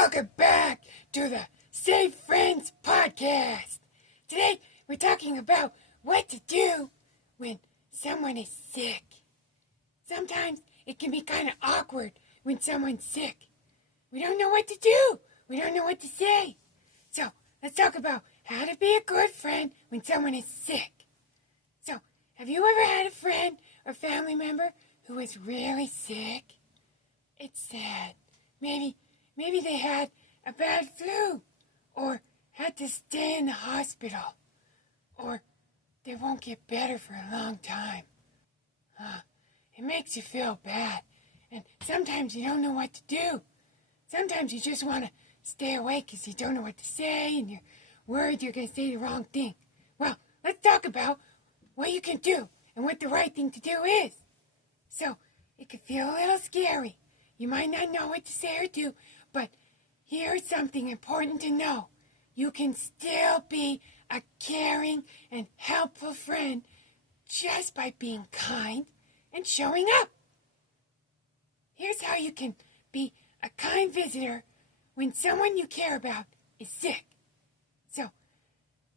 welcome back to the Safe Friends podcast. Today, we're talking about what to do when someone is sick. Sometimes it can be kind of awkward when someone's sick. We don't know what to do. We don't know what to say. So, let's talk about how to be a good friend when someone is sick. So, have you ever had a friend or family member who was really sick? It's sad. Maybe they had a bad flu, or had to stay in the hospital, or they won't get better for a long time. It makes you feel bad, and sometimes you don't know what to do. Sometimes you just want to stay away because you don't know what to say, and you're worried you're going to say the wrong thing. Well, let's talk about what you can do and what the right thing to do is. So, it could feel a little scary. You might not know what to say or do, but here's something important to know. You can still be a caring and helpful friend just by being kind and showing up. Here's how you can be a kind visitor when someone you care about is sick. So,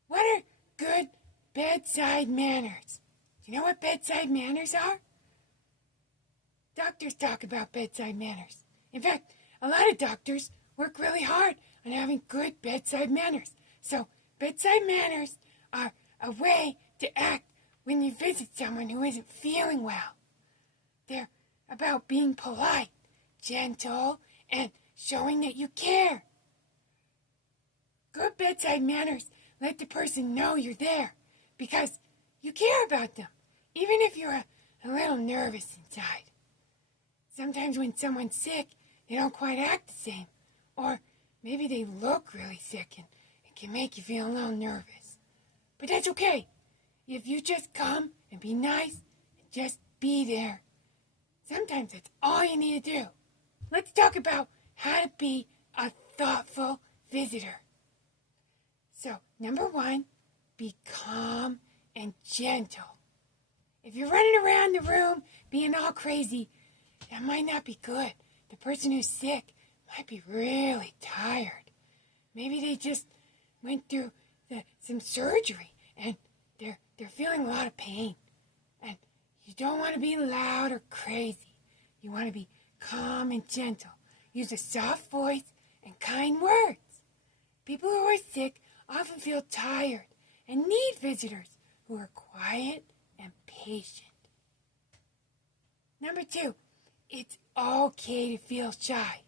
what are good bedside manners? Do you know what bedside manners are? Doctors talk about bedside manners. In fact, a lot of doctors work really hard on having good bedside manners. So, bedside manners are a way to act when you visit someone who isn't feeling well. They're about being polite, gentle, and showing that you care. Good bedside manners let the person know you're there because you care about them, even if you're a little nervous inside. Sometimes when someone's sick, they don't quite act the same. Or maybe they look really sick and it can make you feel a little nervous. But that's okay. If you just come and be nice and just be there, sometimes that's all you need to do. Let's talk about how to be a thoughtful visitor. So, number one, be calm and gentle. If you're running around the room being all crazy, that might not be good. The person who's sick might be really tired. Maybe they just went through some surgery and they're feeling a lot of pain. And you don't want to be loud or crazy. You want to be calm and gentle. Use a soft voice and kind words. People who are sick often feel tired and need visitors who are quiet and patient. Number two, it's okay to feel shy.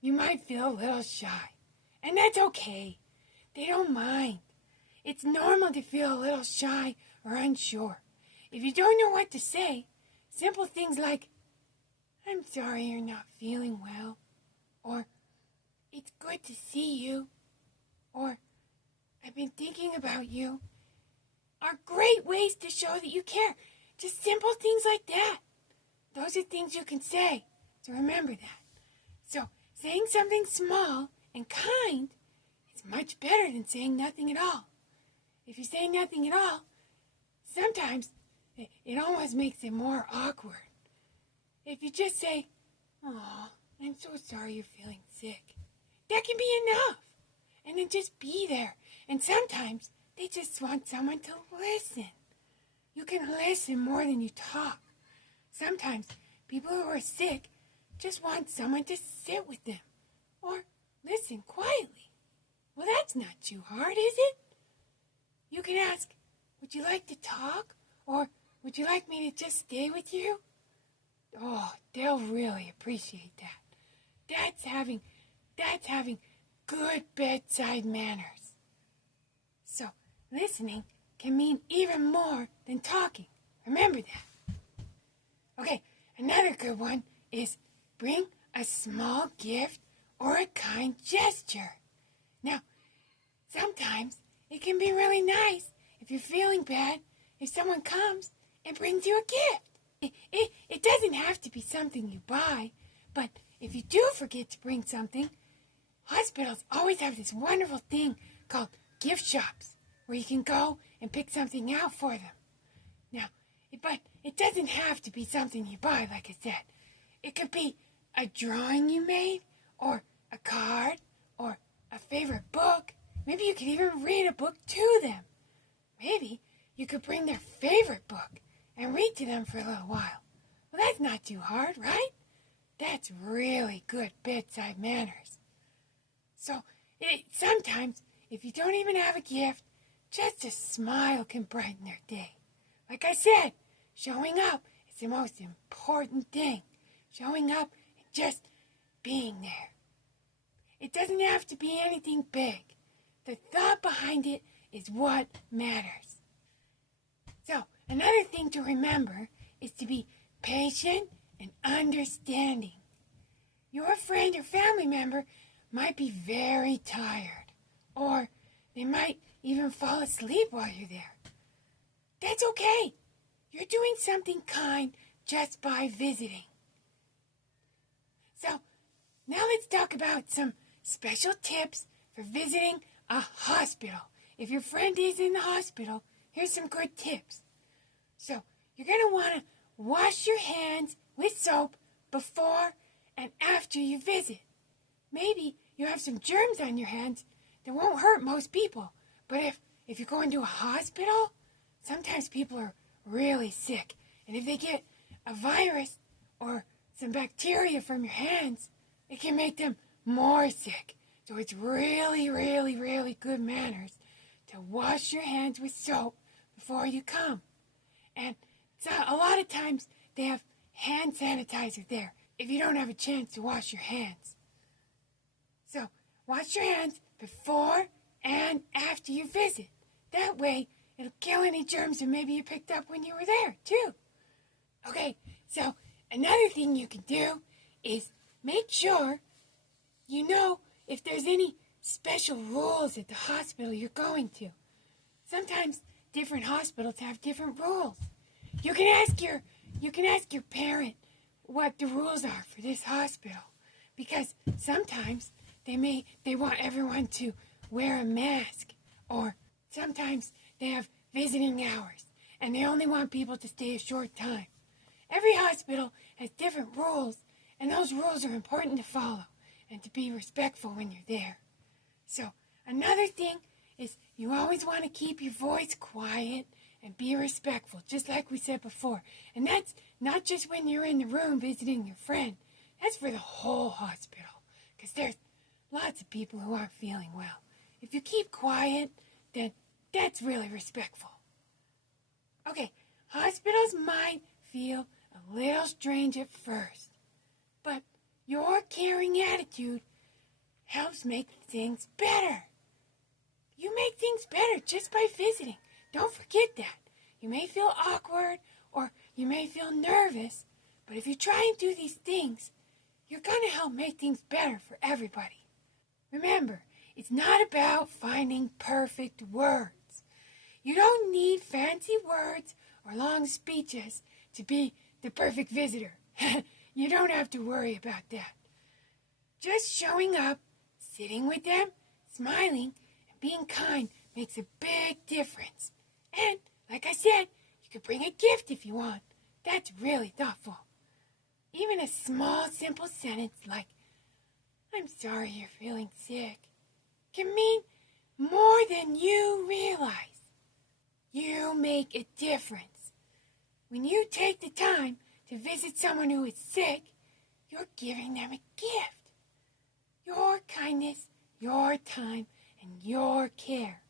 You might feel a little shy, and that's okay. They don't mind. It's normal to feel a little shy or unsure. If you don't know what to say, simple things like, "I'm sorry you're not feeling well," or "It's good to see you," or "I've been thinking about you," are great ways to show that you care. Just simple things like that. Those are things you can say, so remember that. So, saying something small and kind is much better than saying nothing at all. If you say nothing at all, sometimes it almost makes it more awkward. If you just say, "Oh, I'm so sorry you're feeling sick," that can be enough. And then just be there. And sometimes they just want someone to listen. You can listen more than you talk. Sometimes people who are sick just want someone to sit with them or listen quietly. Well, that's not too hard, is it? You can ask, "Would you like to talk?" Or "Would you like me to just stay with you?" Oh, they'll really appreciate that. That's having good bedside manners. So, listening can mean even more than talking. Remember that. Okay, another good one is bring a small gift or a kind gesture. Now, sometimes it can be really nice if you're feeling bad if someone comes and brings you a gift. It doesn't have to be something you buy, but if you do forget to bring something, hospitals always have this wonderful thing called gift shops where you can go and pick something out for them. Now, but it doesn't have to be something you buy, like I said. It could be a drawing you made, or a card, or a favorite book. Maybe you could even read a book to them. Maybe you could bring their favorite book and read to them for a little while. Well, that's not too hard, right? That's really good bedside manners. So, sometimes, if you don't even have a gift, just a smile can brighten their day. Like I said, showing up is the most important thing. Showing up and just being there. It doesn't have to be anything big. The thought behind it is what matters. So, another thing to remember is to be patient and understanding. Your friend or family member might be very tired, or they might even fall asleep while you're there. That's okay. You're doing something kind just by visiting. So, now let's talk about some special tips for visiting a hospital. If your friend is in the hospital, here's some good tips. So, you're going to want to wash your hands with soap before and after you visit. Maybe you have some germs on your hands that won't hurt most people. But if you're going to a hospital, sometimes people are really sick. And if they get a virus or some bacteria from your hands, it can make them more sick. So it's really, really, really good manners to wash your hands with soap before you come. And so a lot of times they have hand sanitizer there if you don't have a chance to wash your hands. So wash your hands before and after you visit. That way it'll kill any germs that maybe you picked up when you were there too. Okay, so another thing you can do is make sure you know if there's any special rules at the hospital you're going to. Sometimes different hospitals have different rules. You can ask your parent what the rules are for this hospital, because sometimes they want everyone to wear a mask, or sometimes they have visiting hours and they only want people to stay a short time. Every hospital has different rules, and those rules are important to follow and to be respectful when you're there. So another thing is you always want to keep your voice quiet and be respectful, just like we said before. And that's not just when you're in the room visiting your friend. That's for the whole hospital, because there's lots of people who aren't feeling well. If you keep quiet, then that's really respectful. Okay, hospitals might feel a little strange at first, but your caring attitude helps make things better. You make things better just by visiting. Don't forget that. You may feel awkward or you may feel nervous, but if you try and do these things, you're going to help make things better for everybody. Remember, it's not about finding perfect words. You don't need fancy words or long speeches to be the perfect visitor. You don't have to worry about that. Just showing up, sitting with them, smiling, and being kind makes a big difference. And, like I said, you could bring a gift if you want. That's really thoughtful. Even a small, simple sentence like, "I'm sorry you're feeling sick," can mean more than you realize. You make a difference. When you take the time to visit someone who is sick, you're giving them a gift. Your kindness, your time, and your care.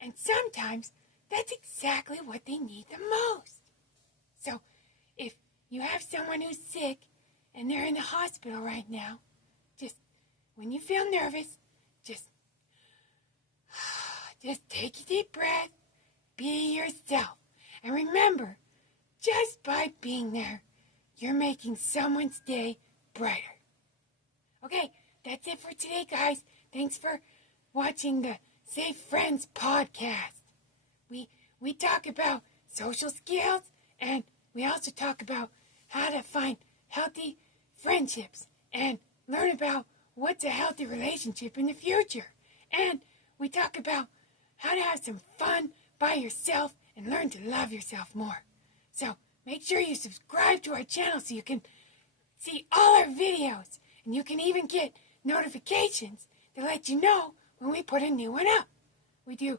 And sometimes that's exactly what they need the most. So, if you have someone who's sick and they're in the hospital right now, just when you feel nervous, just take a deep breath, be yourself. And remember, just by being there, you're making someone's day brighter. Okay, that's it for today, guys. Thanks for watching the Safe Friends podcast. We talk about social skills, and we also talk about how to find healthy friendships and learn about what's a healthy relationship in the future. And we talk about how to have some fun by yourself and learn to love yourself more. So make sure you subscribe to our channel so you can see all our videos, and you can even get notifications to let you know when we put a new one up. We do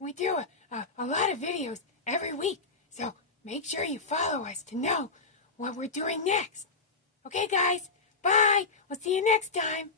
a lot of videos every week, so make sure you follow us to know what we're doing next. Okay, guys, bye. We'll see you next time.